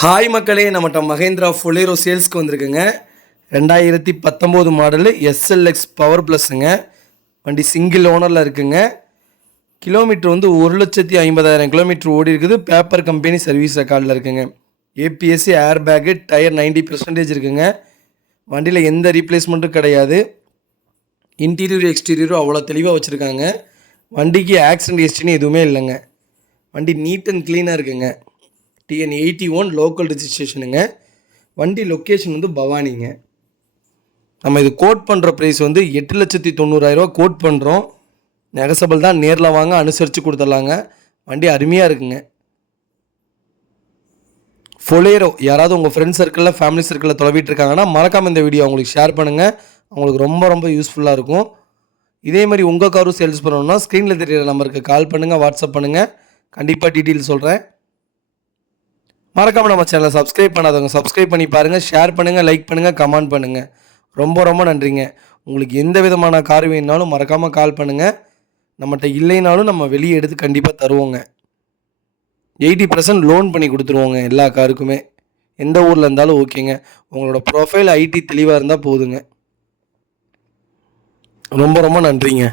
Hi மக்களே, நம்மகிட்ட மகேந்திரா ஃபொலேரோ சேல்ஸ்க்கு வந்திருக்குங்க. 2019 மாடலு SLX பவர் ப்ளஸ்ஸுங்க. வண்டி சிங்கிள் ஓனரில் இருக்குங்க. கிலோமீட்டர் வந்து 1,50,000 கிலோமீட்டர் ஓடி இருக்குது. பேப்பர் கம்பெனி சர்வீஸ் ரெக்கார்டில் இருக்குங்க. ஏபிஎஸ்சி ஏர் பேக்கு டயர் 90% இருக்குங்க. வண்டியில் எந்த ரீப்ளேஸ்மெண்ட்டும் கிடையாது. இன்டீரியர் எக்ஸ்டீரியரும் அவ்வளோ தெளிவாக வச்சுருக்காங்க. வண்டிக்கு ஆக்சிடென்ட் ஹிஸ்ட்ரின்னு எதுவுமே இல்லைங்க. வண்டி நீட் அண்ட் க்ளீனாக இருக்குங்க. TN 81 லோக்கல் ரிஜிஸ்ட்ரேஷனுங்க. வண்டி லொக்கேஷன் வந்து பவானிங்க. நம்ம இது கோட் பண்ணுற ப்ரைஸ் வந்து 8,90,000 கோட் பண்ணுறோம். நெகசபிள் தான், நேரில் வாங்க அனுசரித்து கொடுத்துடலாங்க. வண்டி அருமையாக இருக்குங்க. ஃபொலேரோ யாராவது உங்கள் ஃப்ரெண்ட்ஸ் சர்க்கிளில் ஃபேமிலி சர்க்கிளில் தொலைவிட்டு இருக்காங்கன்னா மறக்காமல் இந்த வீடியோ அவங்களுக்கு ஷேர் பண்ணுங்கள். அவங்களுக்கு ரொம்ப ரொம்ப யூஸ்ஃபுல்லாக இருக்கும். இதே மாதிரி உங்கள் காரும் சேல்ஸ் பண்ணணும்னா ஸ்க்ரீனில் தெரியிற நம்பருக்கு கால் பண்ணுங்கள், வாட்ஸ்அப் பண்ணுங்கள். கண்டிப்பாக டீட்டெயில் சொல்கிறேன். மறக்காமல் நம்ம சேனலை சப்ஸ்கிரைப் பண்ணாதவங்க சப்ஸ்கிரைப் பண்ணி பாருங்கள், ஷேர் பண்ணுங்கள், லைக் பண்ணுங்கள், கமெண்ட் பண்ணுங்கள். ரொம்ப ரொம்ப நன்றிங்க. உங்களுக்கு எந்த விதமான கார் வேணுனாலும் மறக்காமல் கால் பண்ணுங்கள். நம்மகிட்ட இல்லைனாலும் நம்ம வெளியே எடுத்து கண்டிப்பாக தருவோங்க. 80% லோன் பண்ணி கொடுத்துருவோங்க எல்லா காருக்குமே. எந்த ஊரில் இருந்தாலும் ஓகேங்க. உங்களோட ப்ரொஃபைல் ஐடி தெளிவாக இருந்தால் போதுங்க. ரொம்ப ரொம்ப நன்றிங்க.